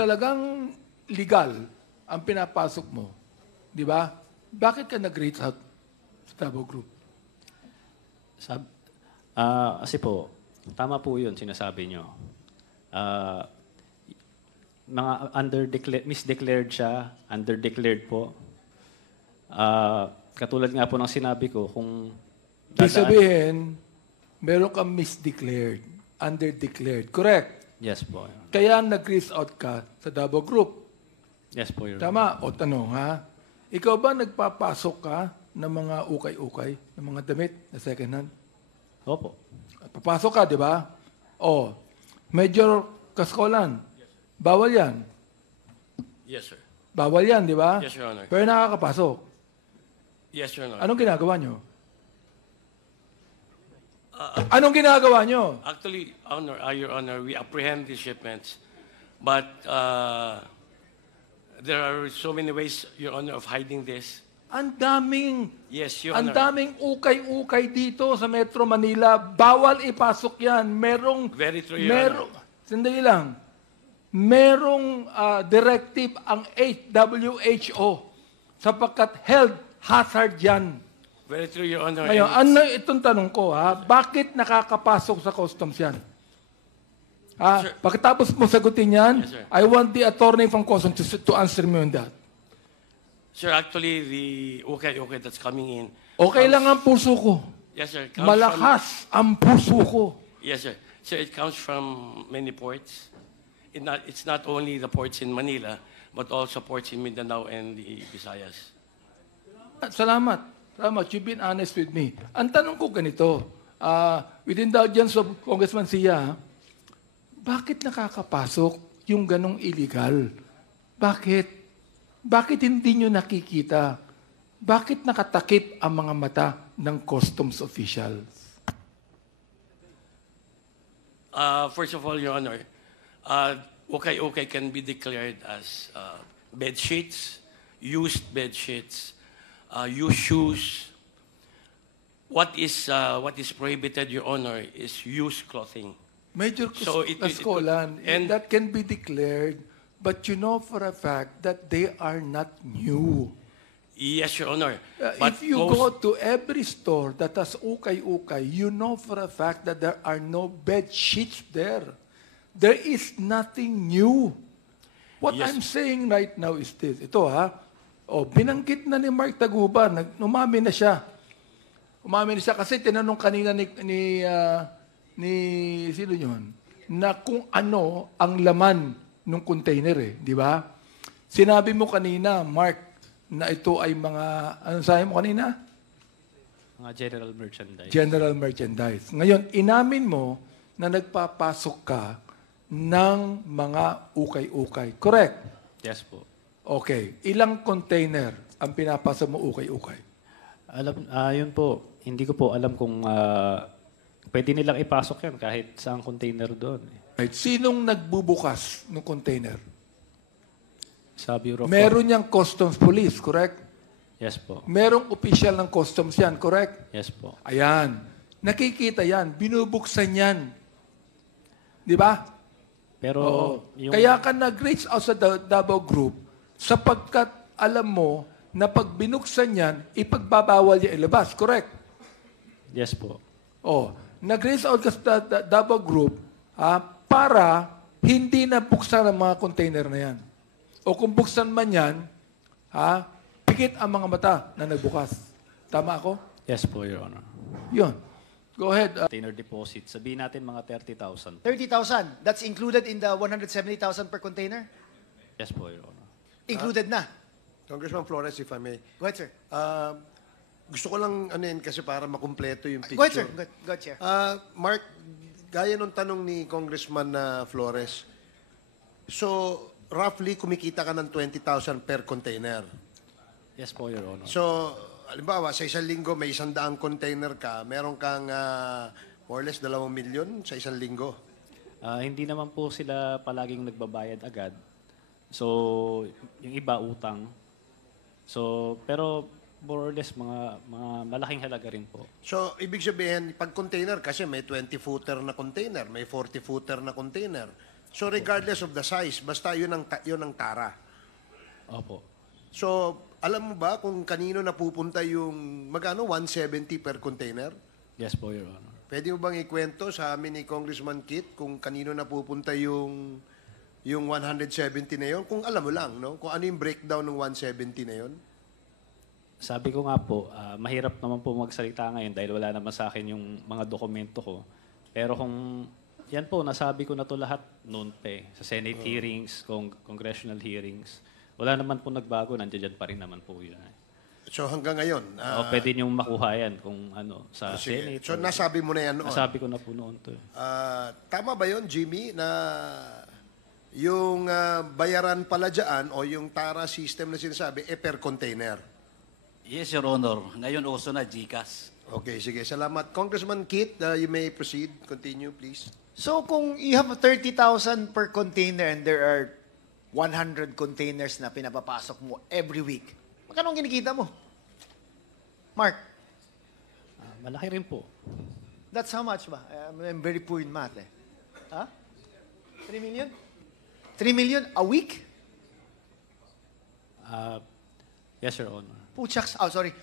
talagang legal ang pinapasok mo, di ba? Bakit ka nag-reach out sa Davao Group? Kasi po, tama po yun, sinasabi nyo. Mga misdeclared siya, underdeclared po. Katulad nga po ng sinabi ko, kung Ibig sabihin, meron kang misdeclared, underdeclared. Correct? Yes po. Kaya nag-reach out ka sa Davao Group. Yes po, Your Honor. Tama? O tanong ha? Ikaw ba nagpapasok ka ng mga ukay-ukay, ng mga damit na second hand? Opo. Papasok ka, di ba? O, Major Kaskolan, bawal yan. Yes, sir. Bawal yan, di ba? Yes, Your Honor. Pero nakakapasok. Yes, Your Honor. Anong ginagawa nyo? Anong ginagawa nyo? Actually, Your Honor, we apprehend these shipments, but there are so many ways, Your Honor, of hiding this. Ang daming, Yes, Your ang Honor. daming ukay-ukay dito sa Metro Manila. Bawal ipasok yan. Merong, Very true, Your Honor. sandali lang. Merong directive ang WHO sapagkat health hazard yan. Very true, Your Honor. Ngayon, And ano itong tanong ko, ha? Bakit nakakapasok sa customs yan? Sir. Pagkatapos mo sagutin yan, Yes, sir. I want the attorney from customs to answer me on that. Sir, actually, the okay that's coming in. Okay lang ang puso ko. Yes, sir. Comes Malakas ang puso ko. Yes, sir. Sir, it comes from many ports. It's not only the ports in Manila, but also ports in Mindanao and the Visayas. Salamat. Salamat. You've been honest with me. Ang tanong ko ganito, with indulgence of Congressman Sia, bakit nakakapasok yung ganong illegal? Bakit? Bakit hindi nyo nakikita? Bakit nakatakip ang mga mata ng customs officials? First of all, Your Honor, okay can be declared as bed sheets, used bed sheets, used shoes. What is prohibited, Your Honor, is used clothing. Major So it- Kaskolan, and- that can be declared, but you know for a fact that they are not new. Yes, Your Honor. But If you go to every store that has ukay-ukay, you know for a fact that there are no bed sheets there. There is nothing new. What Yes. I'm saying right now is this. Ito ha. O, binanggit na ni Mark Taguba, umami na siya. Umami na siya kasi tinanong kanina ni sino yun? Na kung ano ang laman ng container eh. Di ba? Sinabi mo kanina, Mark, na ito ay mga, anong sabi mo kanina? Mga general merchandise. General merchandise. Ngayon, inamin mo na nagpapasok ka ng mga ukay-ukay. Correct? Yes po. Okay. Ilang container ang pinapasok mo ukay-ukay? Yun po, hindi ko po alam kung pwede nilang ipasok yan kahit saang container doon. Right. Sinong nagbubukas ng container? Sa Bureau of Meron niyang customs police, correct? Yes po. Merong official ng customs yan, correct? Yes po. Ayan. Nakikita yan. Binubuksan yan. Di ba? Pero Oo. yung Kaya ka nag-reach out sa Davao Group sapagkat alam mo na pag binuksan yan, ipagbabawal niya ilabas. Correct? yes po. Oh, nag-reach out ka sa Davao Group para hindi na buksan ang mga container na yan. O kung buksan man yan, pikit ang mga mata na nagbukas. Tama ako? Yes po, Your Honor. Yun. Go ahead. Container deposit, sabihin natin mga 30,000. 30,000. That's included in the 170,000 per container? Yes po, Your Honor. Included na. Congressman Flores, if I may. Go ahead, sir. Gusto ko lang kasi para makumpleto yung picture. Go ahead, sir. Go ahead, Chair. Mark, gaya nung tanong ni Congressman Flores, so roughly kumikita ka ng 20,000 per container. Yes po, Your Honor. So, halimbawa, sa isang linggo may 100 container ka, meron kang more or less 2 milyon sa isang linggo. Hindi naman po sila palaging nagbabayad agad. So, yung iba utang. So, pero more or less mga malaking halaga rin po. So, ibig sabihin, pag container, kasi may 20-footer na container, may 40-footer na container. So regardless of the size, basta yun ang tara. Opo. So, alam mo ba kung kanino napupunta yung magkano 170 per container? Yes po, Your Honor. Pwede mo bang ikwento sa amin ni Congressman Kit kung kanino napupunta yung 170 na yon? Kung alam mo lang, no? Kung ano yung breakdown ng 170 na yon? Sabi ko nga po, mahirap naman po magsalita ngayon dahil wala naman sa akin yung mga dokumento ko. Pero kung yan po, nasabi ko na to lahat noon pa eh. Sa Senate hearings, congressional hearings. Wala naman po nagbago, nandiyan pa rin naman po yun. So hanggang ngayon? O pwede niyong makuha yan kung ano, sa Sige. Senate. So nasabi mo na yan noon? Nasabi ko na po noon to. Tama ba yon, Jimmy, na yung bayaran pala dyan o yung TARA system na sinasabi, per container? Yes, Your Honor. Ngayon uso na GCash. Okay, sige. Salamat. Congressman Kit, you may proceed. Continue, please. So kung you have 30,000 per container and there are 100 containers na pinapapasok mo every week, magkano ang kinikita mo? Mark, Malaki rin po. that's how much ba? I'm very poor in math eh. Ha? 3 million? 3 million a week? Yes, Your Honor. Puchaks. Oh, sorry.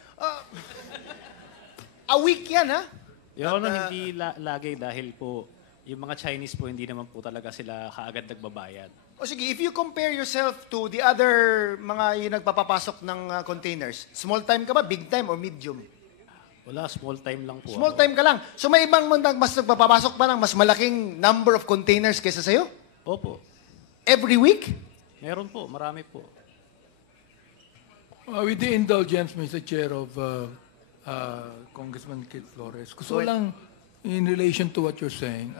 A week yan, ha? Your Honor, hindi lagi dahil po, yung mga Chinese po, hindi naman po talaga sila kaagad nagbabayad. O sige, if you compare yourself to the other mga yung nagpapapasok ng containers, small time ka ba, big time, or medium? Wala, small time lang po. Small ako. time ka lang. So may ibang mas nagpapapasok pa ng mas malaking number of containers kaysa sa'yo? Opo. Every week? Meron po, marami po. With the indulgence, Mr. Chair, of Congressman Kit Flores, gusto lang, in relation to what you're saying,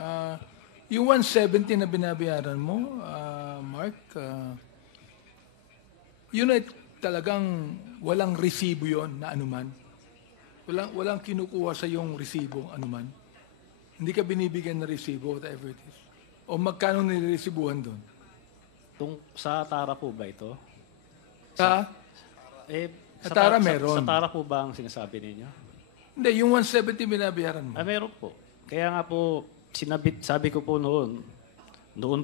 yung 170 na binabayaran mo, Mark, yun ay talagang walang resibo yon na anuman. Walang kinukuha sa yung resibo anuman. Hindi ka binibigyan ng resibo, whatever it is. O magkano niresibuhan doon? Sa Tara po ba ito? Sa? Sa Tara meron. Sa Tara po ba ang sinasabi ninyo? Hindi, yung 170 binabayaran mo. Meron po. Kaya nga po, sabi ko po noon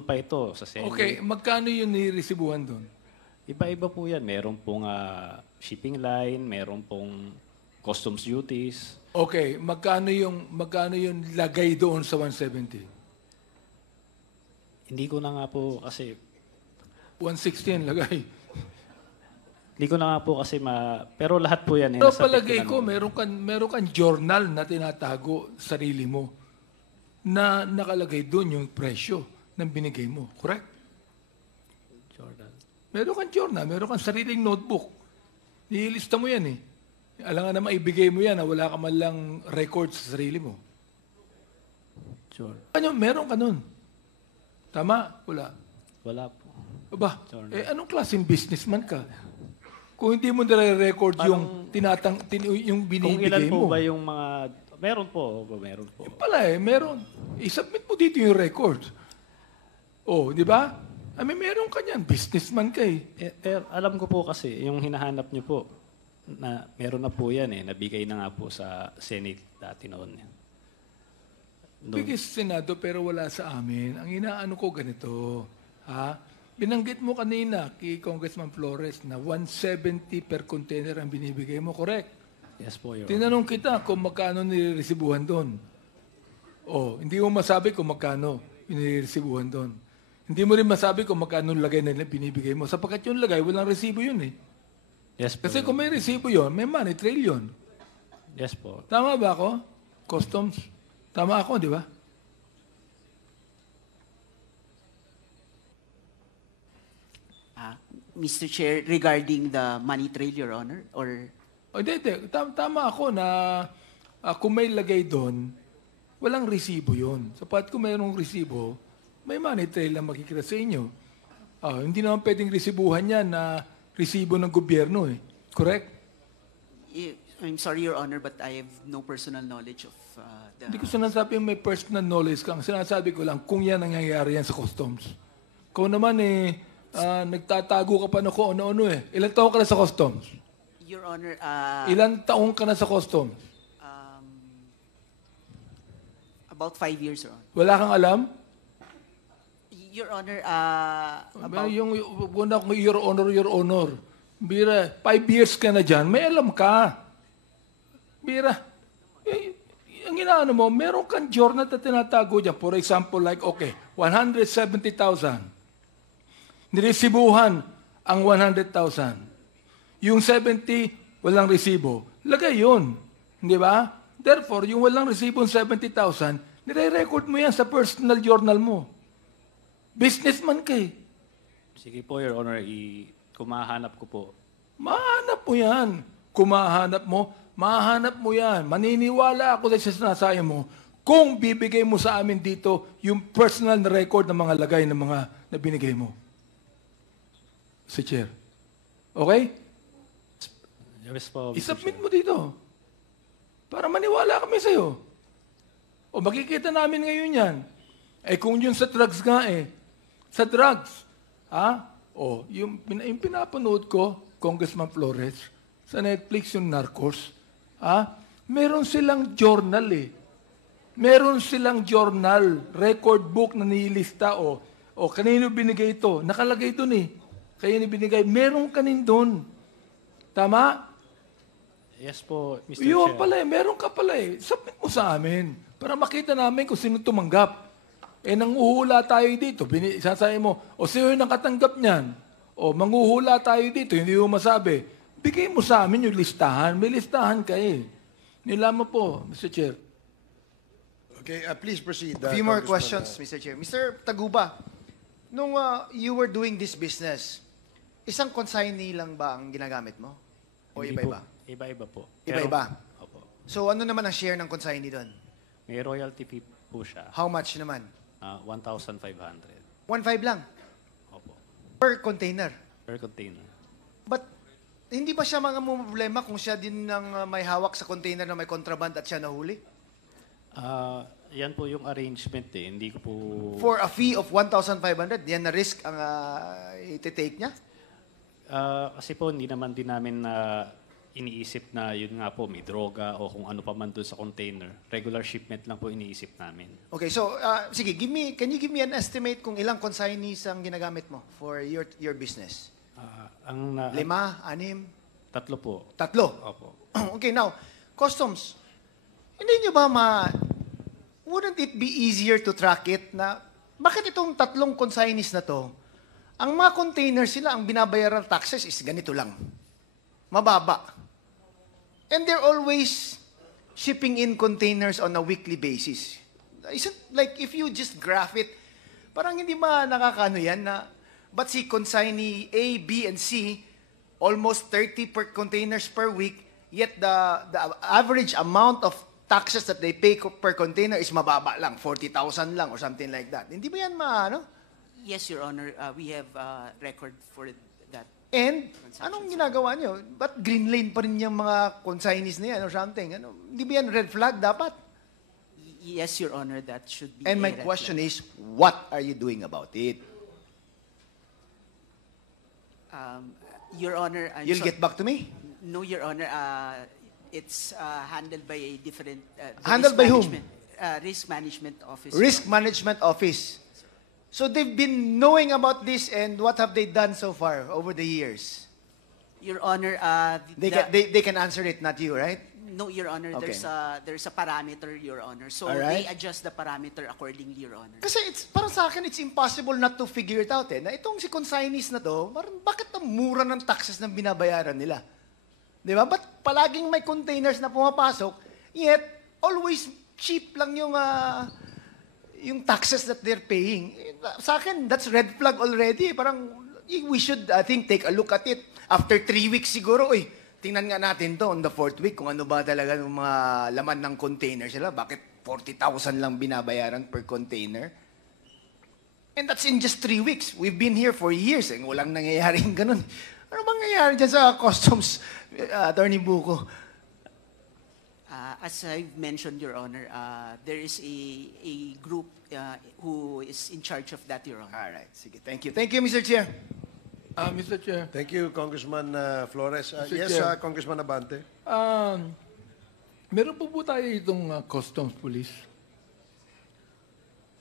pa ito sa Senate. Okay, magkano yung niresibuhan doon? Iba-iba po yan. Meron pong shipping line, meron pong customs duties. Okay, magkano yung lagay doon sa 170? Hindi ko na nga po kasi 160 ang lagay. Hindi ko na nga po kasi pero lahat po yan. Pero palagay ko, meron kang journal na tinatago sarili mo na nakalagay doon yung presyo ng binigay mo. Correct? Jordan. Meron kang journal, meron kang sariling notebook. Nilista mo yan eh. Alam nga na maibigay mo yan na wala ka man lang record sa sarili mo. Jordan. Meron ka nun. Tama? Wala. Wala po. Aba, Journal. anong klaseng businessman ka? Kung hindi mo nare-record yung yung Kung binibigay ilan po mo. ba yung mga... Meron po. Meron po. Pala meron. I-submit mo dito yung record. Oh, di ba? Meron ka niyan. Businessman ka eh. Alam ko po kasi, yung hinahanap niyo po, na meron na po yan eh. Nabigay na nga po sa Senate dati noon. Bigay sa Senado pero wala sa amin. Ang inaano ko ganito. Ha? Binanggit mo kanina kay Congressman Flores na 170 per container ang binibigay mo. Correct? Yes po, Your Honor. Tinanong kita kung magkano niresibuhan doon. Oh, hindi mo masabi kung magkano niresibuhan doon. Hindi mo rin masabi kung magkano lagay na binibigay mo. Sapagkat yung lagay, walang resibo yun eh. Yes po. Kasi kung may resibo yun, may money trail yun. Yes po. Tama ba ako? Customs? Tama ako, di ba? Mr. Chair, regarding the money trail, Your Honor, or O, hindi. Tama ako na kung may lagay doon, walang resibo yun. Sapat kung mayroong resibo, may money trail na makikita sa inyo. Hindi naman pwedeng resibuhan yan na resibo ng gobyerno eh. Correct? I'm sorry, Your Honor, but I have no personal knowledge of the... Hindi ko sinasabi may personal knowledge kang. Sinasabi ko lang kung yan ang nangyayari yan sa customs. Kung naman nagtatago ka pa na kung ano-ano eh. Ilang taon ka na sa customs? Your Honor, Ilang taon ka na sa customs? about 5 years, Your Honor. Wala kang alam? Your Honor, About... Yung una kong Your Honor. Bira, 5 years ka na dyan, may alam ka. Bira, ang inaano mo, meron kang journal na tinatago dyan. For example, like, okay, 170,000. Niresibuhan ang 100,000. Yung 70, walang resibo. Lagay yun. Di ba? Therefore, yung walang resibo 70,000, nire-record mo yan sa personal journal mo. Businessman ka eh. Sige po, Your Honor, kumahanap ko po. Mahanap mo yan. Mahanap mo yan. Maniniwala ako sa sinasabi mo kung bibigay mo sa amin dito yung personal na record ng mga lagay ng mga na binigay mo. Si Chair. Okay? Yes po, Mr. I-submit Chair. mo dito. Para maniwala kami sa'yo. O makikita namin ngayon yan. Eh kung yun sa drugs nga eh. Sa drugs. Yung pinapanood ko, Congressman Flores, sa Netflix yung Narcos, meron silang journal eh. Meron silang journal, record book na nilista o kanino binigay ito. Nakalagay doon eh. Kaya binigay. Meron kanin doon. Tama? Yes po, Mr. Yun Chair. pala eh. Meron ka pala eh. Submit mo sa amin para makita namin kung sino tumanggap. Nanguhula tayo dito. Sasabi mo, sino yung nakatanggap niyan? Manghuhula tayo dito, hindi mo masabi. Bigay mo sa amin yung listahan. May listahan ka eh. Nilaman po, Mr. Chair. Okay, please proceed. A few more Congressman, questions, Mr. Chair. Mr. Taguba, nung you were doing this business, isang consignee lang ba ang ginagamit mo? O Hindi iba-iba? po. Iba-iba po. Iba-iba? Opo. So ano naman ang share ng consignee doon? May royalty fee po siya. How much naman? 1,500. 1.5 lang Opo. per container. Per container. But hindi ba siya mga problema kung siya din ang may hawak sa container na may contraband at siya nahuli? Yan po yung arrangement eh. Hindi ko po... For a fee of 1,500, yan na risk ang iti-take niya? Kasi po, hindi naman din namin iniisip na yun nga po, may droga o kung ano pa man doon sa container. Regular shipment lang po iniisip namin. Okay, so sige, can you give me an estimate kung ilang consignees ang ginagamit mo for your business? 5, 6? 3 po. 3? Opo. Okay, now, customs, hindi nyo ba wouldn't it be easier to track it na bakit itong 3 consignees na to, ang mga containers sila, ang binabayaran taxes is ganito lang. Mababa. And they're always shipping in containers on a weekly basis. Isn't like if you just graph it, parang hindi ba nakakaano yan na but si consignee A, B, and C, almost 30 per containers per week, yet the average amount of taxes that they pay per container is mababa lang, 40,000 lang or something like that. Hindi ba yan Yes, Your Honor, we have record for that. And, anong ginagawa nyo? Ba't green lane pa rin yung mga consignees na yan or something? Hindi ba yan red flag dapat? Yes, Your Honor, that should be. And a my red question flag. is, what are you doing about it? Your Honor, You'll get back to me? No, Your Honor, it's handled by a different. The Handled risk by whom? Risk Management Office. Risk Management Office. So they've been knowing about this, and what have they done so far over the years? Your Honor, They can answer it, not you, right? no, Your Honor, Okay. there's a parameter, Your Honor. So Alright. they adjust the parameter accordingly, Your Honor. Kasi parang sa akin, it's impossible not to figure it out na itong si consignees na to, bakit ang mura ng taxes na binabayaran nila? Di ba? Ba't palaging may containers na pumapasok, yet always cheap lang yung taxes that they're paying? Sa akin, that's red flag already. Parang we should, I think, take a look at it. After 3 weeks siguro, tingnan nga natin to on the 4th week kung ano ba talaga yung mga laman ng container sila. Bakit 40,000 lang binabayaran per container? And that's in just 3 weeks. We've been here for years and walang nangyayaring ganun. Ano bang nangyayari dyan sa customs, Attorney Buko? As I've mentioned, Your Honor, there is a group who is in charge of that, Your Honor. All right. Sige. Thank you. Thank you, Mr. Chair. Mr. Chair. Thank you, Congressman Flores. Mr. Yes, Chair. Congressman Abante. Meron po tayo itong customs police?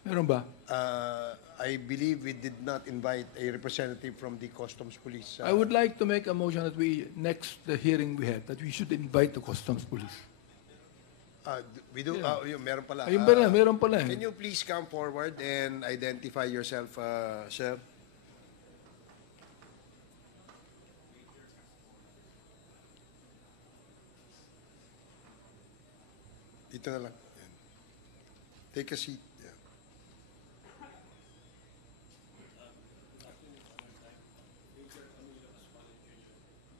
Meron ba? I believe we did not invite a representative from the Customs Police. I would like to make a motion that the hearing we had, that we should invite the Customs Police. We do? Yun, meron pala. Ayun pala, meron pala. Can you please come forward and identify yourself, sir? Dito na lang. Yan. Take a seat. Yan.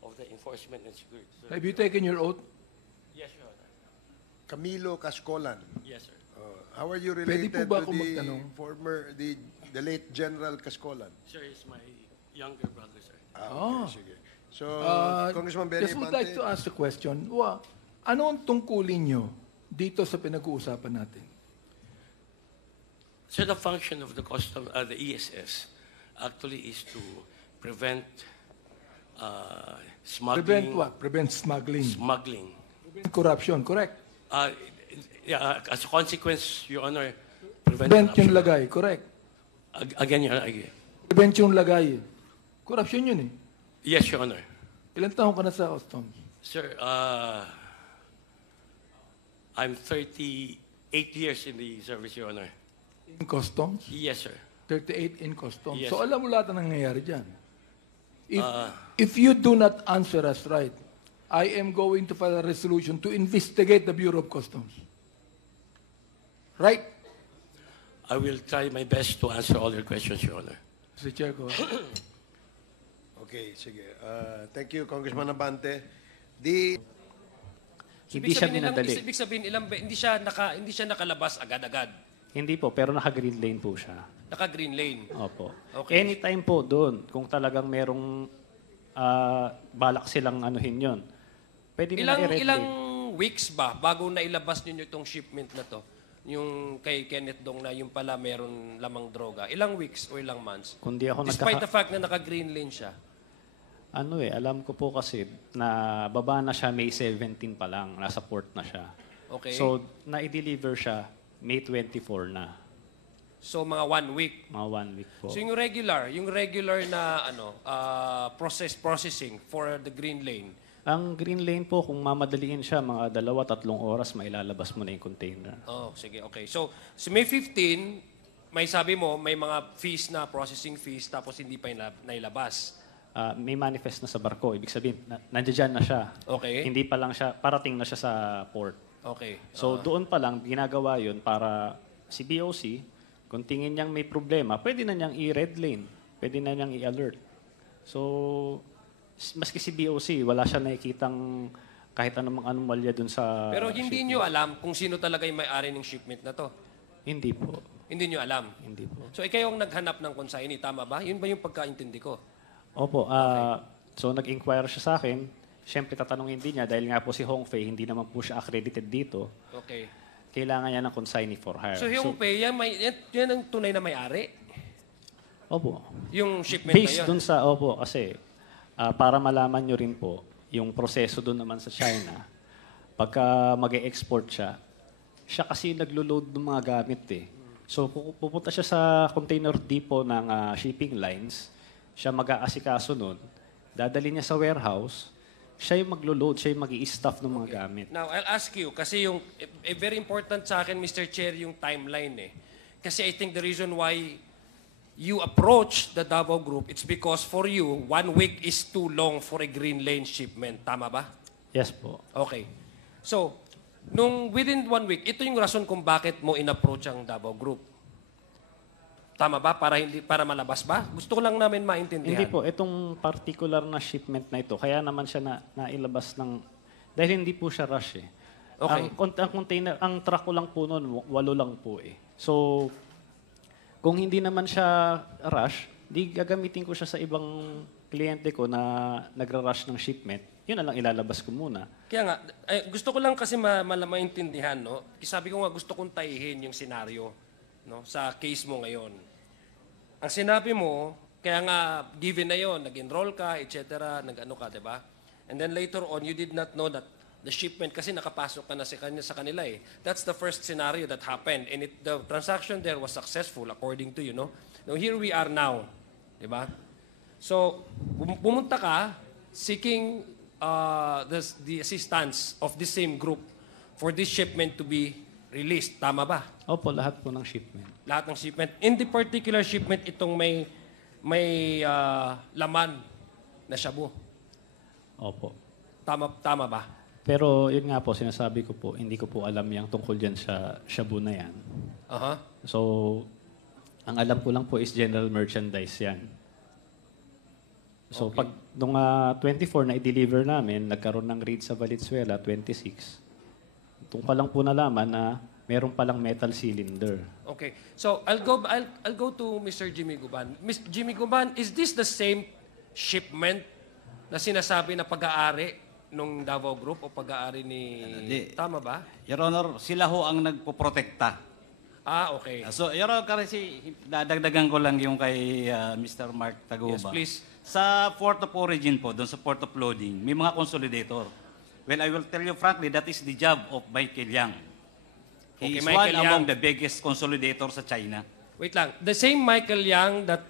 Of the enforcement and security. Sir. Have you taken your oath? Yes, Your Honor. Camilo Cascolan. Yes, sir. How are you Pwede related po ba to ako the magtanong? the late General Cascolan? Sir, he's my younger brother, sir. Ah. Okay, sige. So, Congressman Benny Just would like to ask the question, ano ang tungkulin nyo dito sa pinag-uusapan natin? So the function of the the ESS actually is to prevent smuggling. Prevent what? Prevent smuggling. Smuggling. Prevent corruption, correct? As a consequence, Your Honor, prevent Prevent yung corruption. lagay, correct? Again, Your Honor, Prevent yung lagay. Corruption yun eh. yes, Your Honor. Ilan taon ka na sa customs? Sir, I'm 38 years in the service, Your Honor. In customs? Yes, sir. 38 in customs. Yes. So alam mo lahat ang nangyayari dyan. If you do not answer us right, I am going to file a resolution to investigate the Bureau of Customs. Right? I will try my best to answer all your questions, Your Honor. Mr. Chair, go ahead. Okay, sige. Thank you, Congressman Abante. The Hindi siya dinadali. Ibig sabihin, hindi siya nakalabas agad-agad. Hindi po, pero naka-green lane po siya. Naka-green lane. Opo. Okay. Anytime po doon, kung talagang merong balak silang anuhin yon, pwede nila i-red Ilang lane. weeks ba bago nailabas ninyo itong shipment na to? Yung kay Kenneth Dong na yung pala meron lamang droga. Ilang weeks o ilang months? Kung di ako Despite the fact na naka-green lane siya. alam ko po kasi na baba na siya May 17 pa lang, nasa port na siya. Okay. So, na-deliver siya May 24 na, So mga 1 week. mga 1 week po. So yung regular na processing for the green lane. Ang green lane po, kung mamadaliin siya, mga 2-3 oras, mailalabas mo na yung container. Oh, sige, okay. So May 15, may sabi mo, may mga fees na, processing fees, tapos hindi pa nailabas. May manifest na sa barko. Ibig sabihin, nandiyan na siya. Okay. Hindi pa lang siya, parating na siya sa port. Okay. So doon pa lang, ginagawa yun para si BOC, kung tingin niyang may problema, pwede na niyang i-red lane. Pwede na niyang i-alert. So, maski si BOC, wala siya nakikitang kahit anumang anomalya dun sa Pero hindi nyo alam kung sino talaga yung may-ari ng shipment na to. Hindi po. Hindi nyo alam. Hindi po. So, ikaw yung naghanap ng consignee, tama ba? Yun ba yung pagkaintindi ko? Opo. So, nag-inquire siya sa akin. Siyempre, tatanungin din niya dahil nga po si Hong Fei, hindi naman po siya accredited dito. Okay. Kailangan niya ng consignee for hire. So, yung pay, yan ang tunay na may-ari? Opo. Yung shipment Based na yun? dun sa, opo, kasi para malaman nyo rin po, yung proseso dun naman sa China, pagka mag-e-export siya, siya kasi naglo-load ng mga gamit eh. So pupunta siya sa container depot ng shipping lines, siya mag-aasikaso nun, dadali niya sa warehouse, siya yung maglo-load, siya yung mag-i-stuff ng mga gamit. Now, I'll ask you, kasi yung, very important sa akin, Mr. Chair, yung timeline eh. Kasi I think the reason why you approach the Davao Group, it's because for you, 1 week is too long for a green lane shipment. Tama ba? Yes po. Okay. So, within 1 week, ito yung rason kung bakit mo in-approach ang Davao Group. Tama ba? Para malabas ba? Gusto ko lang namin maintindihan. Hindi po, itong particular na shipment na ito, kaya naman siya nailabas ng, dahil hindi po siya rush eh. Okay. Ang container, ang truck ko lang po noon, 8 lang po eh. So, kung hindi naman siya rush, di gagamitin ko siya sa ibang kliyente ko na nagra-rush ng shipment. Yun na lang ilalabas ko muna. Kaya nga, gusto ko lang kasi maintindihan, no? Sabi ko nga, gusto kong tayihin yung senaryo, no? Sa case mo ngayon. Ang sinabi mo, kaya nga, given na yon, nag-enroll ka, etc., nag-ano ka, di ba? And then later on, you did not know that the shipment, kasi nakapasok ka na sa kanila eh. That's the first scenario that happened. And the transaction there was successful, according to you, no? Now, here we are now. Di ba? So, pumunta ka seeking the assistance of the same group for this shipment to be released. Tama ba? Opo, lahat po ng shipment. Lahat ng shipment. In the particular shipment, itong may laman na shabu. Opo. Tama ba? Pero yun nga po, sinasabi ko po, hindi ko po alam yung tungkol dyan sa shabu na yan. Aha. So, ang alam ko lang po is general merchandise yan. So, pag nung 24 na i-deliver namin, nagkaroon ng raid sa Valenzuela, 26. Doon pa lang po nalaman na meron palang metal cylinder. Okay. So, I'll go to Mr. Jimmy Guban. Mr. Jimmy Guban, is this the same shipment na sinasabi na pag-aari nung Davao Group o pag-aari ni... Tama ba? Your Honor, sila ho ang nagpoprotekta. Okay. So, Your Honor, kasi dadagdagan ko lang yung kay Mr. Mark Taguba. Yes, please. Sa port of origin po, doon sa port of loading, may mga consolidator. Well, I will tell you frankly, that is the job of Michael Yang. He Okay, is Michael one among Yang. the biggest consolidator sa China. Wait lang. The same Michael Yang that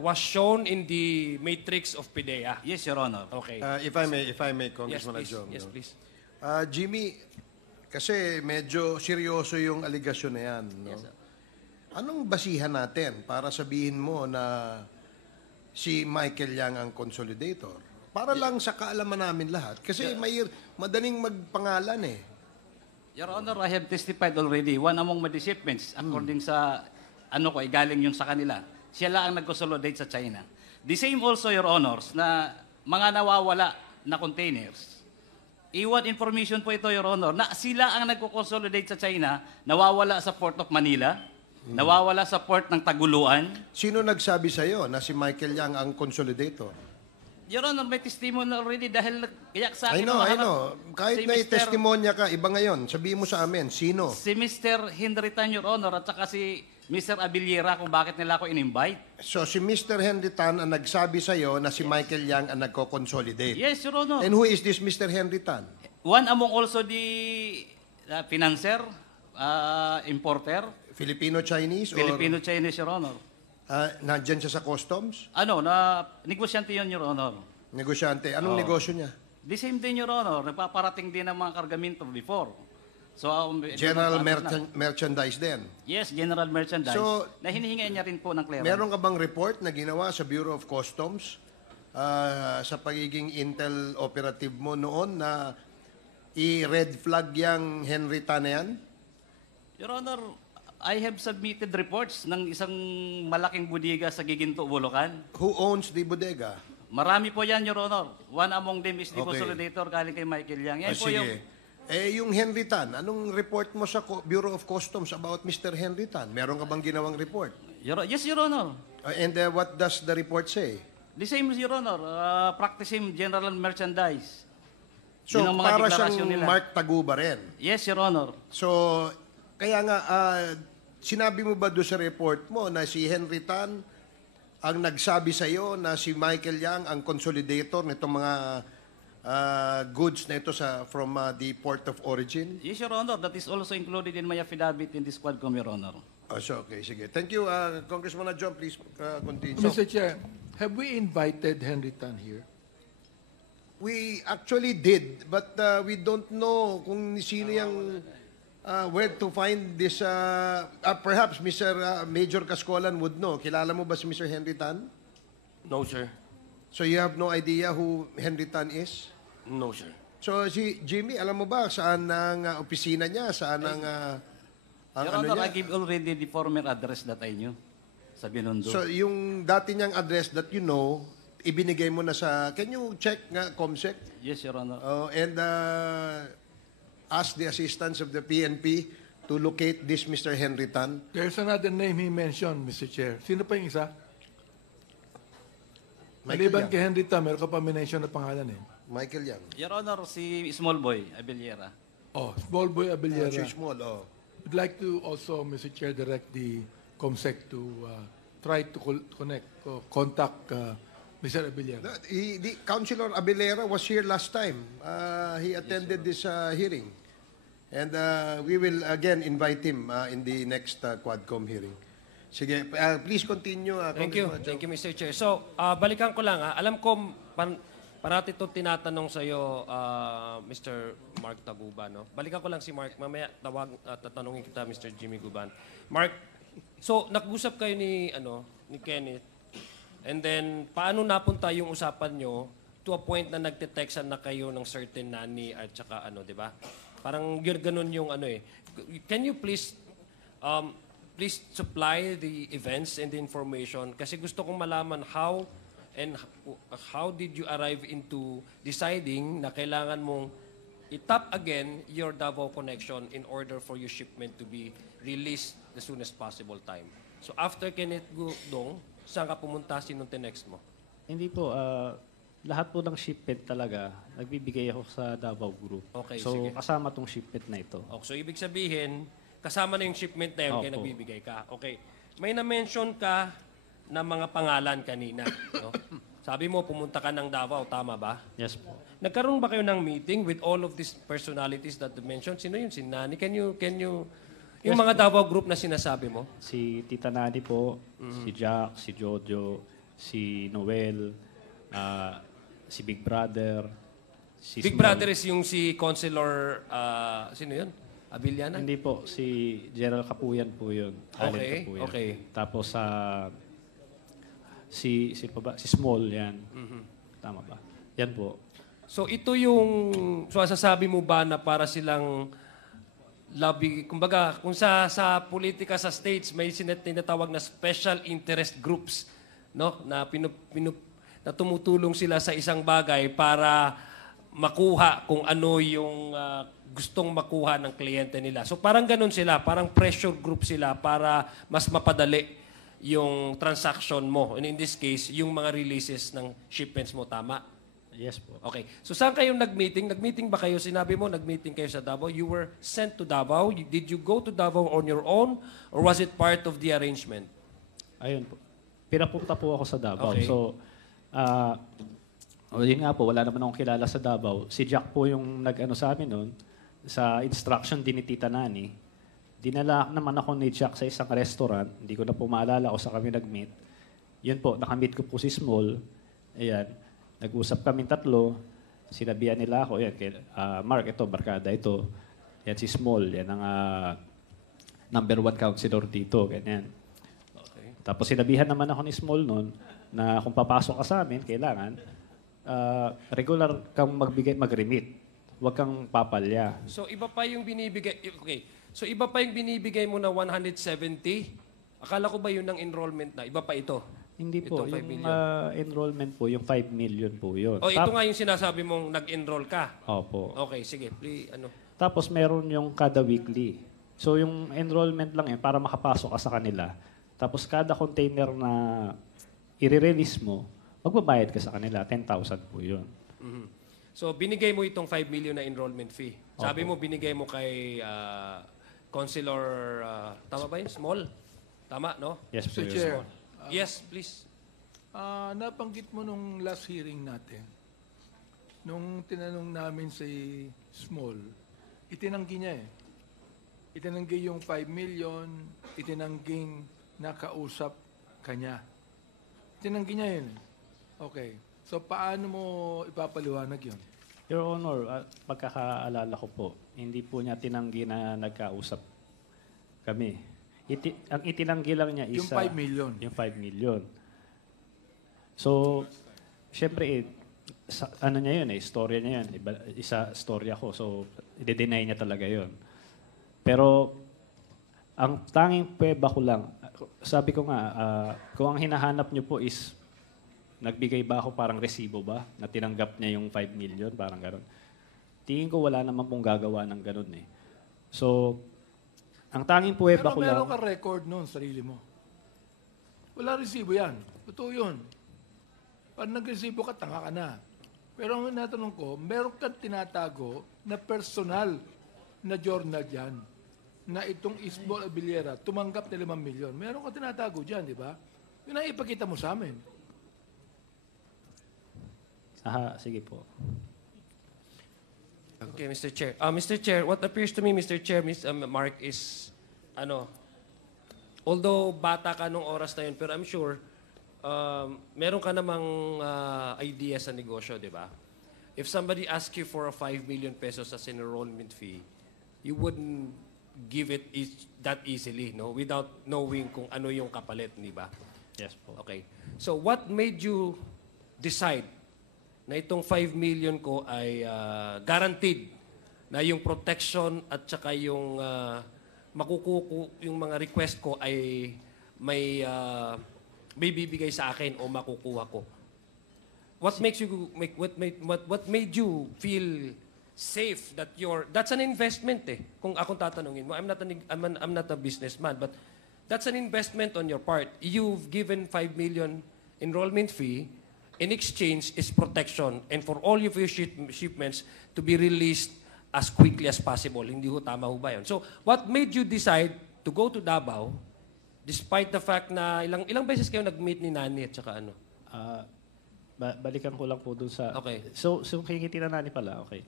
was shown in the matrix of PIDEA. Yes, Your Honor. Okay. If I may, Yes, Congressman please. Adjong. Yes, no? please. Jimmy, kasi medyo seryoso yung aligasyon na yan. No? Anong basihan natin para sabihin mo na si Michael Yang ang consolidator? Para lang sa kaalaman namin lahat. Kasi madaling magpangalan eh. Your Honor, I have testified already. One among my shipments, according sa galing yun sa kanila. Siya lang ang nag-consolidate sa China. The same also, Your Honors, na mga nawawala na containers. Iwan information po ito, Your Honor, na sila ang nagko-consolidate sa China, nawawala sa Port of Manila, nawawala sa Port ng Taguluan. Sino nagsabi sa'yo na si Michael Yang ang consolidator? Your Honor, may testimony already dahil kaya sa akin. I know. Kahit si may Mr. testimonya ka, iba ngayon. Sabihin mo sa amin, sino? Si Mr. Henry Tan, Your Honor, at saka si Mr. Abiliera kung bakit nila ako in-invite. So si Mr. Henry Tan ang nagsabi sa'yo na si Michael Yang ang nagko-consolidate. Yes, Your Honor. And who is this Mr. Henry Tan? One among also the financer, importer, Filipino-Chinese? Filipino-Chinese, Your Honor. Nandyan siya sa customs? Na negosyante yun, Your Honor. Negosyante. Anong negosyo niya? The same din, Your Honor. Nagpaparating din ng mga kargamento before. So, General merchandise din. Yes, general merchandise. So, na hinihingi niya rin po ng clearance. Meron ka bang report na ginawa sa Bureau of Customs sa pagiging intel operative mo noon na i-red flag yang Henry Tan na yan? Your Honor, I have submitted reports ng isang malaking bodega sa Giginto, Bulacan. Who owns the bodega? Marami po yan, Your Honor. One among them is the Okay. consolidator galing kay Michael Yang. Yan po Sige. yung... Yung Henry Tan, anong report mo sa Bureau of Customs about Mr. Henry Tan? Meron ka bang ginawang report? Yes, Your Honor. And what does the report say? The same as Your Honor. Practicing general merchandise. So, Yun ang mga para deklarasyon siyang nila. Mark Taguba rin. Yes, Your Honor. So, kaya nga, sinabi mo ba doon sa report mo na si Henry Tan ang nagsabi sa iyo na si Michael Yang ang consolidator nitong mga goods na ito from the port of origin? Yes, Your Honor. That is also included in my affidavit in this Quadcom, Your Honor. Okay, sige. Thank you, Congressman Adjong. Please continue. Mr. Chair, have we invited Henry Tan here? We actually did, but we don't know kung sino yung where to find this. Perhaps Mr. Major Cascolan would know. Kilala mo ba si Mr. Henry Tan? No, sir. So you have no idea who Henry Tan is? No, sir. So si Jimmy, alam mo ba saan ang opisina niya? Saan ang Your ano Honor, I niya? give already the former address that I knew sa Binondo. So yung dati niyang address that you know, ibinigay mo na sa... Can you check nga, COMSEC? Yes, Your Honor. And ask the assistance of the PNP to locate this Mr. Henry Tan. There's another name he mentioned, Mr. Chair. Sino pa yung isa? Maliban Yang. kay Henry Tan, meron ka pa mention na pangalan eh. Michael Yang. Your Honor, si Small Boy Abiliera. Oh, Small Boy Abiliera. Si Small, oh. Would like to also, Mr. Chair, direct the COMSEC to try to contact Mr. Abiliera. The Councilor Abilera was here last time. He attended this hearing. And we will again invite him in the next Quadcom hearing. Sige, please continue. Thank you. Congressman Joe. Thank you, Mr. Chair. So, balikan ko lang. Alam ko, parati ito tinatanong sa iyo, Mr. Mark Taguban. No? Balikan ko lang si Mark. Mamaya tatanungin kita, Mr. Jimmy Guban. Mark, so, nag-usap kayo ni Kenneth. And then, paano napunta yung usapan nyo to a point na nagte-textan na kayo ng certain nanny at saka di ba? Parang ganun yung Can you please supply the events and the information kasi gusto kong malaman how did you arrive into deciding na kailangan mong i-tap again your Davao connection in order for your shipment to be released the soonest possible time. So after Kenneth Gudong, saan ka pumunta? Sinong tinext mo? Hindi po, lahat po ng shipment talaga, nagbibigay ako sa Davao Group. Okay, so, sige. kasama tong shipment na ito. Okay, so ibig sabihin, kasama na yung shipment na yun kaya Opo. nagbibigay ka. Okay. May na-mention ka na mga pangalan kanina. No? Sabi mo, pumunta ka ng Davao, tama ba? Yes po. Nagkaroon ba kayo ng meeting with all of these personalities that you mentioned? Sino yun? Si Nani? Can you yung mga Davao group na sinasabi mo? Si Tita Nani po, si Jack, si Jojo, si Noel, si Big Brother, si Big Small. Brother is yung si Councilor, sino yun? Abiliana? Hindi po, si Gerald Capuyan po yun. Allen Okay, Capuyan. okay. Tapos si Small yan. Tama ba? Yan po. So ito yung, so sasabi mo ba na para silang lobby, kumbaga, kung sa politika sa states, may tinatawag na special interest groups, no? Na na tumutulong sila sa isang bagay para makuha kung ano yung gustong makuha ng kliyente nila. So parang ganun sila, parang pressure group sila para mas mapadali yung transaction mo. And in this case, yung mga releases ng shipments mo, tama? Yes po. Okay. So saan kayong nag-meeting? Nag-meeting ba kayo? Sinabi mo, nag-meeting kayo sa Davao. You were sent to Davao. Did you go to Davao on your own? Or was it part of the arrangement? Ayun po. Pinapunta po ako sa Davao. Okay. So, yun nga po, wala naman akong kilala sa Davao. Si Jack po yung nag-ano sa amin noon, sa instruction din ni Tita Nani. Dinala naman ako ni Jack sa isang restaurant. Hindi ko na po maalala kung saan kami nag-meet. Yun po, nakamit ko po si Small. Ayan. Nag-usap kami tatlo. Sinabihan nila ako, yan, Mark, ito, barkada ito. Yan si Small, yan ang number 1 counselor dito. Ganyan. Okay. Tapos sinabihan naman ako ni Small noon na kung papasok ka sa amin, kailangan regular kang mag-remit. Huwag kang papalya. So iba pa yung binibigay, okay. So iba pa yung binibigay mo na 170? Akala ko ba yun ang enrollment na? Iba pa ito? Hindi po. Itong 5 Yung million. enrollment po, yung 5 million po yun. O ito nga yung sinasabi mong nag-enroll ka? Opo. Okay, sige. Please, Tapos meron yung kada weekly. So yung enrollment lang yun para makapasok ka sa kanila. Tapos kada container na i-release mo, magbabayad ka sa kanila. 10,000 po yun. Mhm. So binigay mo itong 5 million na enrollment fee. Sabi mo binigay mo kay Councilor, tama ba yun? Small? Tama, no? Yes po Mr. yun. Chair, Yes, please. nabanggit mo nung last hearing natin, nung tinanong namin si Small, itinanggi niya eh. Itinanggi yung 5 million, itinangging nakausap kanya. Itinanggi niya yun. Okay. So, paano mo ipapaliwanag yun? Your Honor, pagkakaalala ko po, hindi po niya tinanggi na nagkausap kami. Ang itinanggi lang niya Yung 5 million. Yung 5 million. So, syempre, ano niya yun istorya niya yun. Isa storya ko. So, i-deny niya talaga yun. Pero, ang tanging pweba ko lang, sabi ko nga, kung ang hinahanap niyo po is, nagbigay ba ako parang resibo ba? Na tinanggap niya yung 5 million, parang gano'n. Tingin ko wala naman pong gagawa ng gano'n eh. So, ang tanging pweba ko lang... Pero meron ka record noon, sarili mo. Wala resibo yan. Totoo yun. Pag nag-resibo ka, tanga ka na. Pero ang natanong ko, meron kang tinatago na personal na journal dyan na itong Isbol Abiliera tumanggap na 5 million. Meron kang tinatago dyan, di ba? Yun ang ipakita mo sa amin. Sige po. Okay, Mr. Chair. Mr. Chair, what appears to me, Mr. Chair, Mark, is, although bata ka nung oras na yun, pero I'm sure, meron ka namang idea sa negosyo, di ba? If somebody asks you for a 5 million pesos as an enrollment fee, you wouldn't give it that easily, no? Without knowing kung ano yung kapalit, di ba? Yes po. Okay. So what made you decide na itong 5 million ko ay guaranteed na yung protection at saka yung yung mga request ko ay may bibigay sa akin o makukuha ko? What makes you what made you feel safe that that's an investment eh. Kung akong tatanungin mo, I'm not a businessman, but that's an investment on your part. You've given 5 million enrollment fee. In exchange is protection and for all of your shipments to be released as quickly as possible. Hindi ho tama ho ba yun? So, what made you decide to go to Davao despite the fact na ilang beses kayo nag-meet ni Nani at saka ano? Balikan ko lang po dun sa... Okay. So kikita na Nani pala, okay.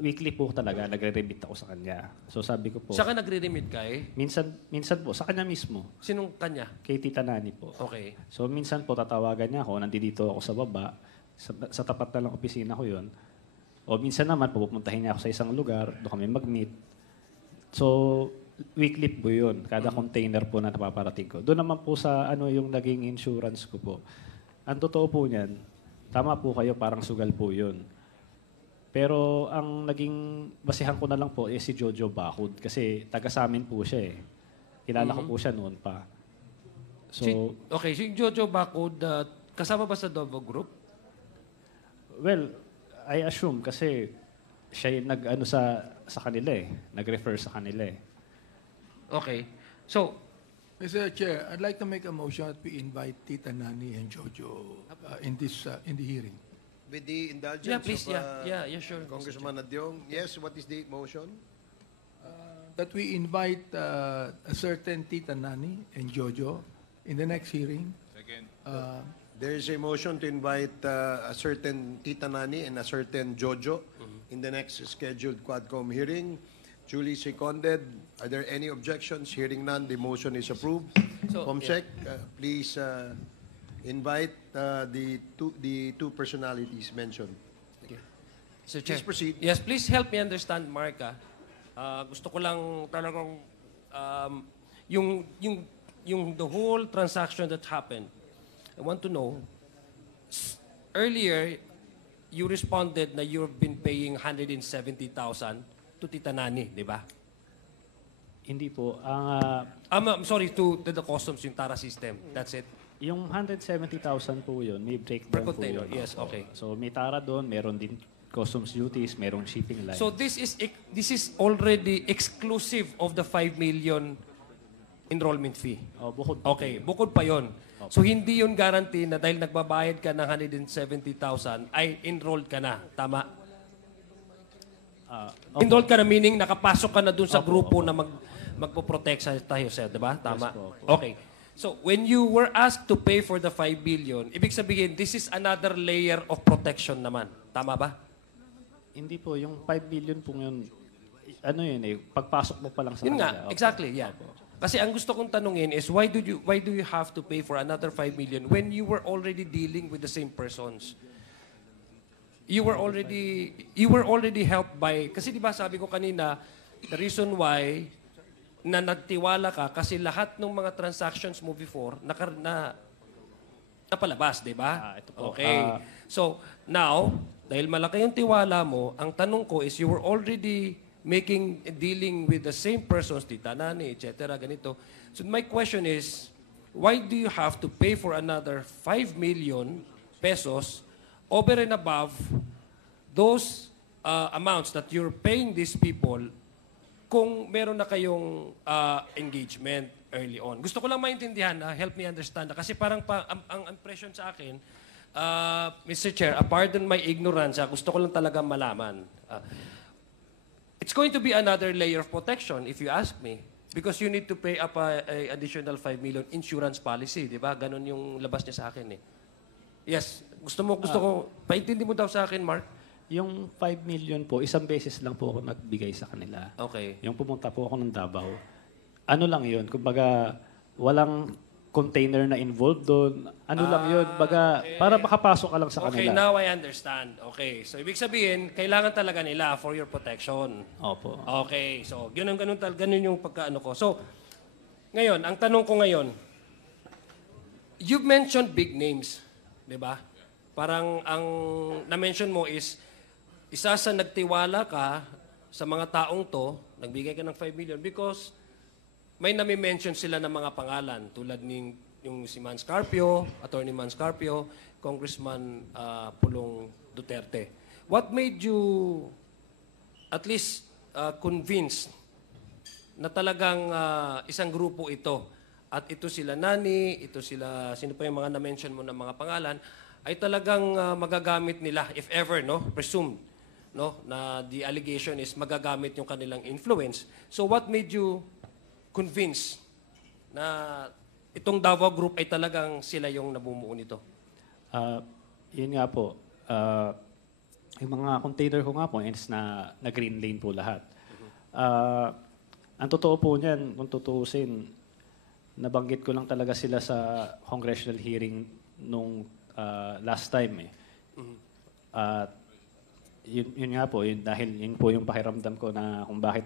Weekly po talaga, nagre-remit ako sa kanya. So sabi ko po... Saka nagre-remit ka eh? Minsan po, sa kanya mismo. Sinong kanya? Kay Tita Nani po. Okay. So minsan po tatawagan niya ako, nandito ako sa baba, sa tapat na lang opisina ko yon. O minsan naman, pupuntahin niya ako sa isang lugar, doon kami mag-meet. So weekly po yun, kada container po na napaparating ko. Doon naman po sa ano yung naging insurance ko po. Ang totoo po niyan, tama po kayo, parang sugal po yun. Pero ang naging basihan ko na lang po si Jojo Bacud kasi taga sa amin po siya eh. Kilala ko po siya noon pa. So, si Jojo Bacud, kasama ba sa Davao Group? well, I assume kasi siya yung nag-ano sa kanila eh. Nag-refer sa kanila eh. Okay. So, Mr. Chair, I'd like to make a motion that we invite Tita Nani and Jojo in the hearing. With the indulgence yeah, please, of yeah, sure. Congressman Adyong. Yes, what is the motion? That we invite a certain Tita Nani and Jojo in the next hearing. Second. There is a motion to invite a certain Tita Nani and a certain Jojo in the next scheduled Quadcom hearing. Duly seconded. Are there any objections? Hearing none, the motion is approved. So, Comsec, please invite the two personalities mentioned. Sir Chair. Please proceed. Yes, please help me understand, Mark. Gusto ko lang talagang yung the whole transaction that happened. I want to know, earlier, you responded na you've been paying 170,000 to Tita Nani, di ba? Hindi po. I'm sorry, to the customs, yung Tara system. That's it. Yung 170,000 po yun, may Per breakdown po container, yun. yes, okay. So may tara doon, meron din customs duties, merong shipping line. So this is already exclusive of the 5 million enrollment fee. Bukod. Okay, bukod pa yon. So hindi yun guarantee na dahil nagbabayad ka ng 170,000 ay enrolled ka na. Tama? Enrolled ka na meaning nakapasok ka na dun sa grupo na magpo-protect sa tayo, sir, di ba? Tama? Okay. So when you were asked to pay for the 5 billion, ibig sabihin, this is another layer of protection naman. Tama ba? Hindi po, yung 5 billion po yun, ano yun eh, pagpasok mo pa lang sa Yun kanila. nga, exactly, yeah. Kasi ang gusto kong tanungin is why do you have to pay for another 5 million when you were already dealing with the same persons? You were already helped by, kasi di ba sabi ko kanina, the reason why na nagtiwala ka kasi lahat ng mga transactions mo before napalabas, di ba? Ito po. Okay. So, now, dahil malaki yung tiwala mo, ang tanong ko is you were already dealing with the same persons, Tita Nani, etc., ganito. So, my question is, why do you have to pay for another 5 million pesos over and above those amounts that you're paying these people kung meron na kayong engagement early on? Gusto ko lang maintindihan, help me understand. Kasi parang ang impression sa akin, Mr. Chair, pardon my ignorance, gusto ko lang talaga malaman. It's going to be another layer of protection, if you ask me. Because you need to pay up a additional 5 million insurance policy, di ba? Ganon yung labas niya sa akin eh. Yes, gusto ko, paintindi mo daw sa akin, Mark. Yung 5 million po, isang beses lang po ako nagbigay sa kanila. Okay. Yung pumunta po ako ng Davao. Ano lang yun, kumbaga, walang container na involved doon. Ano lang yun, baga, para makapasok ka lang sa Okay, kanila. now I understand. Okay, so ibig sabihin, kailangan talaga nila for your protection. Opo. Okay, so ganun yung pagkaano ko. So, ngayon, ang tanong ko ngayon, you've mentioned big names, di ba? Parang ang na-mention mo is, isa sa nagtiwala ka sa mga taong to, nagbigay ka ng 5 million because may nami-mention sila ng mga pangalan tulad ng yung si Man Scarpio, Attorney Man Scarpio, Congressman Pulong Duterte. What made you at least convinced na talagang isang grupo ito at ito sila Nani, ito sila, sino pa yung mga na-mention mo ng mga pangalan, ay talagang magagamit nila, if ever, no, presumed, no, na the allegation is magagamit yung kanilang influence. So what made you convince na itong Davao Group ay talagang sila yung namumuo nito? Yun nga po. Yung mga container ko nga po is na green lane po lahat. Ang totoo po niyan, kung tutuusin, nabanggit ko lang talaga sila sa congressional hearing nung last time. Yun nga po, dahil yun po yung pakiramdam ko na kung bakit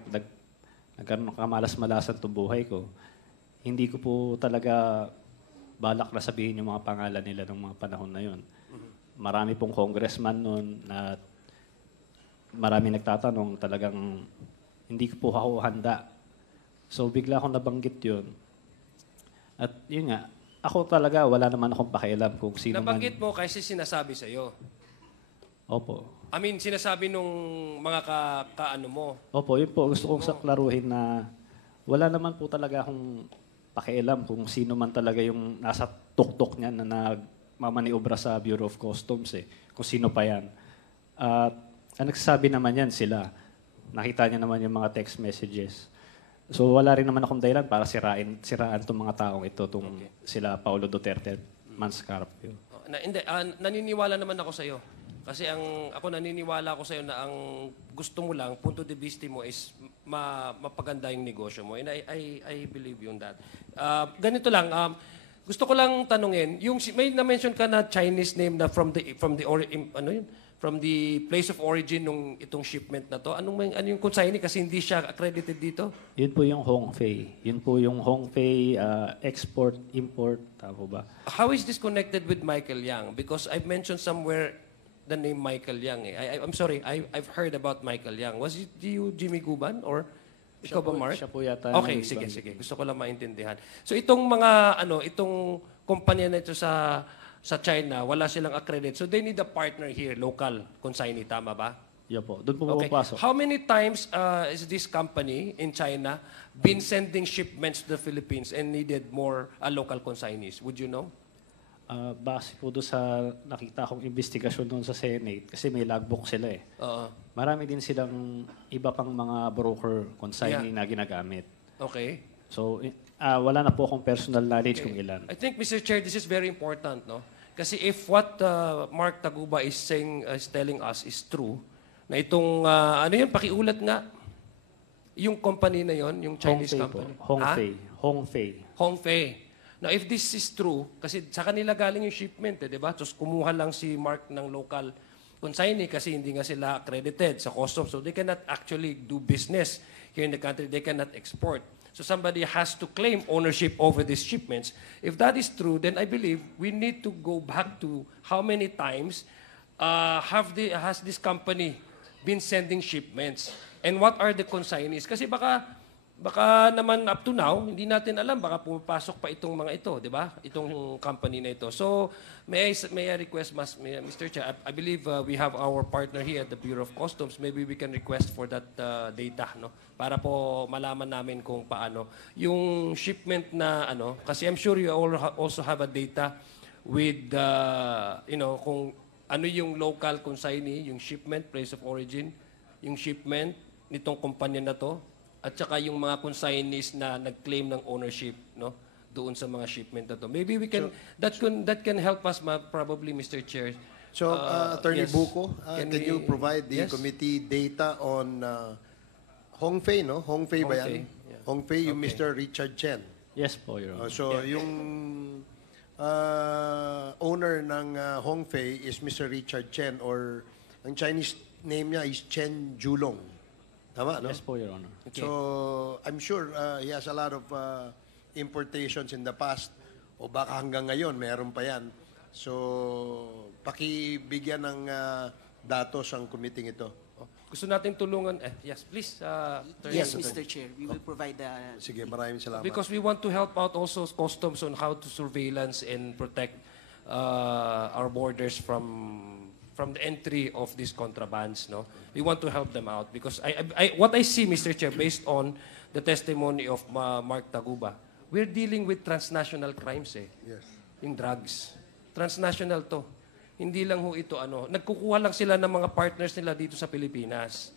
nagkaroon ng kamalas-malasan itong buhay ko. Hindi ko po talaga balak na sabihin yung mga pangalan nila ng mga panahon na yun. Marami pong congressman noon na marami nagtatanong, talagang hindi ko po ako handa. So bigla akong nabanggit yun. At yun nga, ako talaga wala naman akong pakialam kung sino Nabanggit mo kasi sinasabi sa'yo. Opo. I mean, sinasabi nung mga kaano mo. Opo, yun po. Gusto kong saklaruhin na wala naman po talaga akong pakialam kung sino man talaga yung nasa tuktok niyan na nagmamaniobra sa Bureau of Customs kung sino pa yan. At ang nagsasabi naman yan sila. Nakita niya naman yung mga text messages. So wala rin naman akong dahilan para siraan itong mga taong ito, sila Paulo Duterte, Man Scarpio. Naniniwala naman ako sa'yo. Kasi ako naniniwala ako sa'yo na ang gusto mo lang, punto de vista mo is mapaganda yung negosyo mo. And I believe you on that. Ganito lang, gusto ko lang tanungin, may na-mention ka na Chinese name na from the place of origin nung itong shipment na to. Ano yung consignee kasi hindi siya accredited dito? Yun po yung Hongfei. Yun po yung Hongfei export, import. Tama ba? How is this connected with Michael Yang? Because I've mentioned somewhere the name Michael Yang. I'm sorry, I've heard about Michael Yang. Was it you, Jimmy Guban? Or ikaw ba, Mark? Siya po yata. Okay, sige. Gusto ko lang maintindihan. So itong itong kumpanya na ito sa China, wala silang accredit. So they need a partner here, local consignee, tama ba? Yeah po. Doon po Okay. pumapasok. How many times is this company in China been sending shipments to the Philippines and needed more local consignees? Would you know? Base po doon sa nakita kong investigasyon doon sa Senate, kasi may logbook sila Oo. Marami din silang iba pang mga broker consignee na ginagamit. Okay. So, wala na po akong personal knowledge kung ilan. I think, Mr. Chair, this is very important, no? Kasi if what Mark Taguba is telling us is true, na itong, pakiulat nga, yung company na yon, yung Chinese Hongfei company. po. Hongfei. Hongfei. Now, if this is true, kasi sa kanila galing yung shipment, di ba? Tapos kumuha lang si Mark ng local consignee kasi hindi nga sila accredited sa customs. So they cannot actually do business here in the country. They cannot export. So somebody has to claim ownership over these shipments. If that is true, then I believe we need to go back to how many times has this company been sending shipments? And what are the consignees? Kasi baka naman up to now, hindi natin alam, baka pumapasok pa itong mga ito, di ba? Itong company na ito. So, may I request, Mr. Chair, I believe we have our partner here at the Bureau of Customs. Maybe we can request for that data, no? Para po malaman namin kung paano. Yung shipment na, kasi I'm sure you also have a data with, kung ano yung local consignee, yung shipment, place of origin, yung shipment nitong kumpanya na to, at saka yung mga consignees na nag-claim ng ownership, no, doon sa mga shipment na to. Maybe we can that can help us probably, Mr. Chair. So, Attorney yes. Buko, can you provide the yes. committee data on Hongfei, no? Hongfei ba yan? Hongfei, yeah. Hongfei, yung Okay. Mr. Richard Chen. Yes po, Your Honor. So, yung owner ng Hongfei is Mr. Richard Chen or ang Chinese name niya is Chen Julong. Tama, no? Yes po, Your Honor. So, I'm sure he has a lot of importations in the past o baka hanggang ngayon, meron pa yan. So, pakibigyan ng datos ang committee ito. Gusto natin tulungan. Yes, please. Yes, Mr. Chair. We will provide the Sige, maraming salamat. Because we want to help out also customs on how to surveillance and protect our borders from the entry of these contrabands. No, we want to help them out because what I see, Mr. Chair, based on the testimony of Mark Taguba, we're dealing with transnational crimes. Yes. Yung drugs, transnational to. Hindi lang ho ito nagkukuha lang sila ng mga partners nila dito sa Pilipinas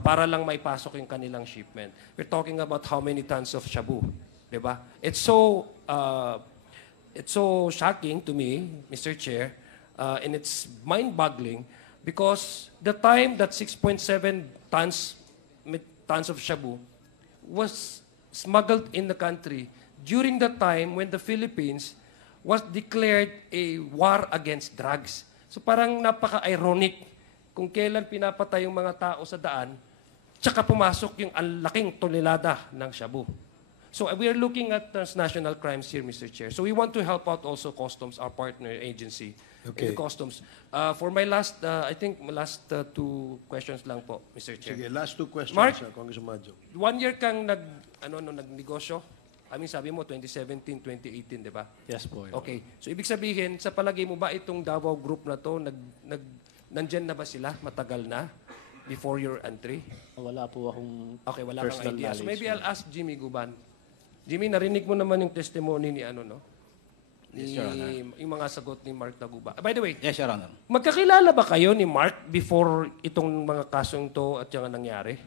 para lang maipasok yung kanilang shipment. We're talking about how many tons of shabu, 'di ba? It's so shocking to me, Mr. Chair, and it's mind-boggling because the time that 6.7 tons of shabu was smuggled in the country during the time when the Philippines was declared a war against drugs. So parang napaka-ironic kung kailan pinapatay yung mga tao sa daan, tsaka pumasok yung laking tonelada ng shabu. So we are looking at transnational crimes here, Mr. Chair. So we want to help out also Customs, our partner agency, in the Customs. For my last, I think last two questions lang po, Mr. Chair. Sige, last two questions, Mark? Congressman Madjo. 1 year kang nagnegosyo. I mean, sabi mo, 2017, 2018, di ba? Yes po, Your Honor. Okay. So, ibig sabihin, sa palagay mo ba itong Davao Group na to, nandyan na ba sila? Matagal na? Before your entry? Wala po akong Okay, wala kang personal idea. So, knowledge. maybe I'll ask Jimmy Guban. Jimmy, narinig mo naman yung testimony ni no? Yes, Your Honor. Yung mga sagot ni Mark Taguba. By the way, Yes, Your Honor. magkakilala ba kayo ni Mark before itong mga kasong to at yung nangyari?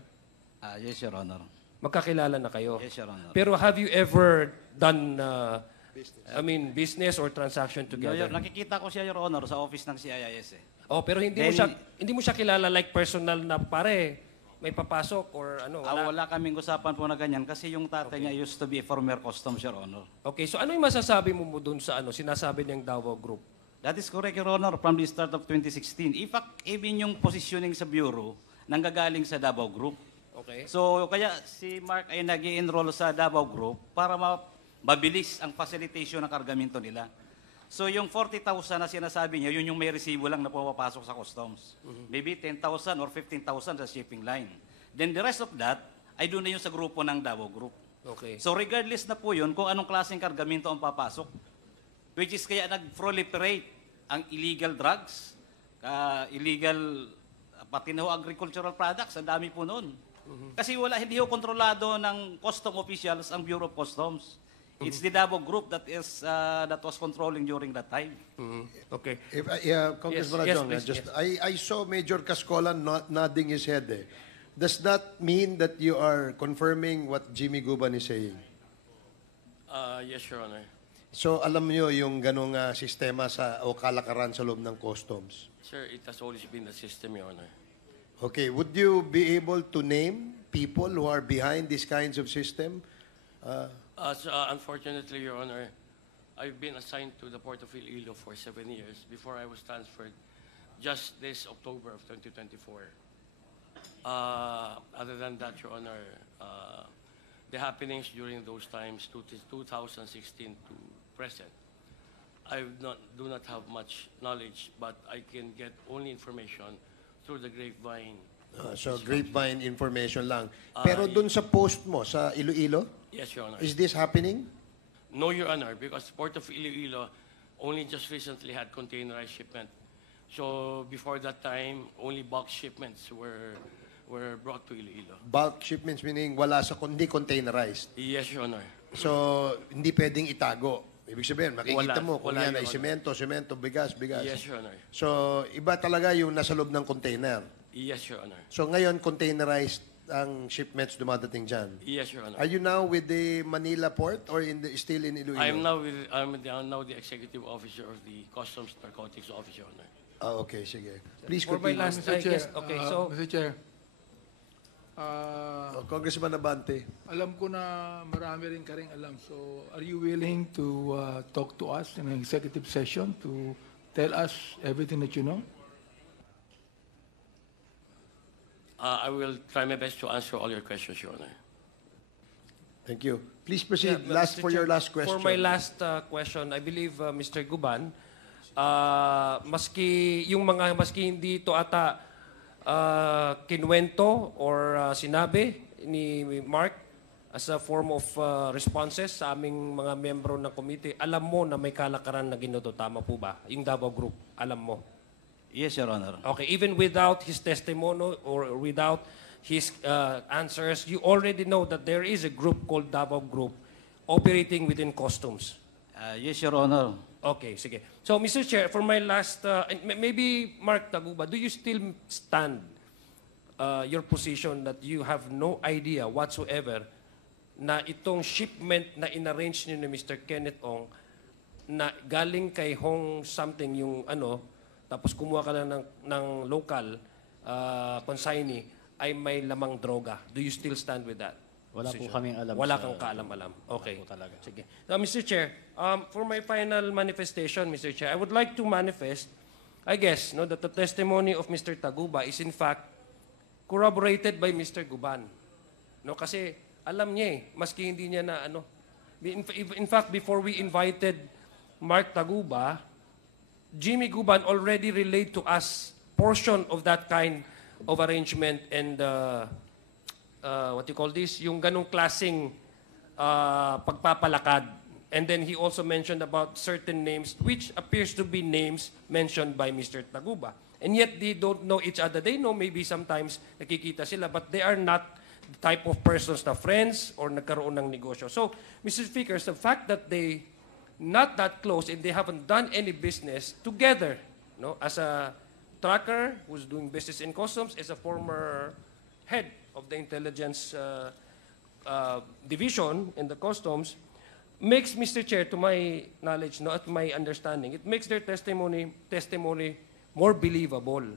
Yes, Your Honor. Magkakilala na kayo? Yes, Your Honor. Pero have you ever done, business or transaction together? Nakikita ko siya, Your Honor, sa office ng CIIS. Oh, pero hindi mo siya kilala like personal na pare, may papasok or wala. Wala kaming usapan po na ganyan kasi yung tatay niya used to be a former customs, Your Honor. Okay, so ano yung masasabi mo dun sa sinasabi niyang Davao Group? That is correct, Your Honor, from the start of 2016. In fact, even yung positioning sa Bureau, nanggagaling sa Davao Group. Okay. So, kaya si Mark ay nag-i-enroll sa Davao Group para mabilis ang facilitation ng kargamento nila. So, yung 40,000 na sinasabi niya, yun yung may resibo lang na pumapasok sa customs. Maybe 10,000 or 15,000 sa shipping line. Then the rest of that, ay doon na yung sa grupo ng Davao Group. Okay. So, regardless na po yun, kung anong klaseng kargamento ang papasok, which is kaya nag-proliferate ang illegal drugs, pati na ho agricultural products, ang dami po noon. Kasi hindi ho kontrolado ng custom officials ang Bureau of Customs. It's the Davao Group that was controlling during that time. Okay. Congressman Yes, Adjong, please, I saw Major Cascola nodding his head. Does that mean that you are confirming what Jimmy Guban is saying? Yes, Your Honor. So, alam niyo yung ganong sistema o kalakaran sa loob ng customs? Sir, it has always been the system, Your Honor. Okay, would you be able to name people who are behind these kinds of system? Unfortunately, Your Honor, I've been assigned to the Port of Iloilo for 7 years before I was transferred just this October of 2024. Other than that, Your Honor, the happenings during those times, 2016 to present, I do not have much knowledge, but I can get only information through the grapevine. So, grapevine information lang. Pero dun sa post mo, sa Iloilo, Yes, Your Honor. is this happening? No, Your Honor, because Port of Iloilo only just recently had containerized shipment. So before that time, only box shipments were brought to Iloilo. Bulk shipments meaning wala hindi containerized. Yes, Your Honor. So, hindi pwedeng itago. Ibig sabihin, makikita Wala. mo kung Wala, yan ay Your Honor. semento, bigas. Yes, Your Honor. So, iba talaga yung nasa loob ng container. Yes, Your Honor. So, ngayon, containerized ang shipments dumadating dyan. Yes, Your Honor. Are you now with the Manila port or still in Iloilo? I'm now the executive officer of the Customs Narcotics Office, Your Honor. Okay, sige. Please For my continue. last, Mr. Chair, okay, so Mr. Chair, Congressman Abante. Alam ko na marami rin ka rin alam. So, are you willing to talk to us in an executive session to tell us everything that you know? I will try my best to answer all your questions, Your Honor. Thank you. Please proceed. Yeah, Last Mr. for your Chair, last question. For my last question, I believe Mr. Guban, maski hindi ito ata kinwento or sinabi ni Mark as a form of responses sa aming mga membro ng committee, alam mo na may kalakaran na ginuto. Tama po ba? Yung Davao Group, alam mo? Yes, Your Honor. Okay, even without his testimony or without his answers, you already know that there is a group called Davao Group operating within customs. Yes, Your Honor. Okay, sige. So, Mr. Chair, for my last, maybe Mark Taguba, do you still stand your position that you have no idea whatsoever na itong shipment na inarrange niyo ni Mr. Kenneth Ong na galing kay Hong something yung ano, tapos kumuha ka lang ng local consignee ay may lamang droga. Do you still stand with that? Wala po position? kaming alam Wala sa- kang kaalam-alam. Okay. Wala po talaga. Sige. Now, Mr. Chair, for my final manifestation, Mr. Chair, I would like to manifest, I guess, no, that the testimony of Mr. Taguba is in fact corroborated by Mr. Guban. No, kasi alam niya maski hindi niya na ano. In fact, before we invited Mark Taguba, Jimmy Guban already relayed to us portion of that kind of arrangement and what you call this, yung ganong klaseng pagpapalakad. And then he also mentioned about certain names which appears to be names mentioned by Mr. Taguba. And yet they don't know each other. They know maybe sometimes nakikita sila, but they are not the type of persons na friends or nagkaroon ng negosyo. So, Mr. Speaker, the fact that they not that close and they haven't done any business together, no, as a tracker who's doing business in customs, as a former head of the intelligence division in the customs, makes, Mr. Chair, to my knowledge, no, at my understanding, it makes their testimony more believable.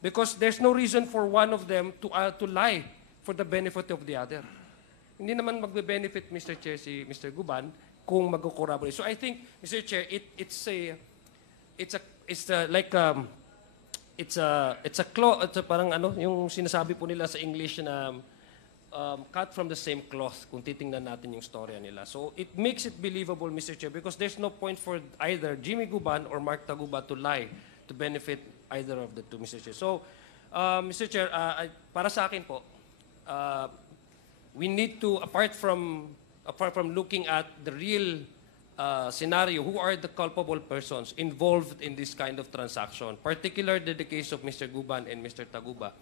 Because there's no reason for one of them to lie for the benefit of the other. Hindi naman magbe-benefit, Mr. Chair, si Mr. Guban kung mag-corroborate. So I think, Mr. Chair, it's parang ano, yung sinasabi po nila sa English na cut from the same cloth kung titingnan natin yung storya nila. So it makes it believable, Mr. Chair, because there's no point for either Jimmy Guban or Mark Taguba to lie to benefit either of the two, Mr. Chair. So, Mr. Chair, para sa akin po, we need to, apart from looking at the real scenario, who are the culpable persons involved in this kind of transaction, particularly the case of Mr. Guban and Mr. Taguba.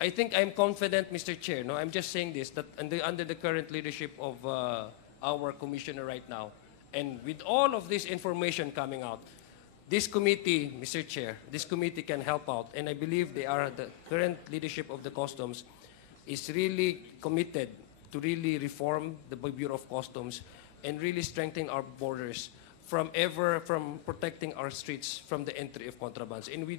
I think I'm confident, Mr. Chair, no, I'm just saying this, that under the current leadership of our commissioner right now, and with all of this information coming out, this committee, Mr. Chair, this committee can help out, and I believe the current leadership of the customs is really committed to really reform the Bureau of Customs and really strengthen our borders from protecting our streets from the entry of contrabands. And we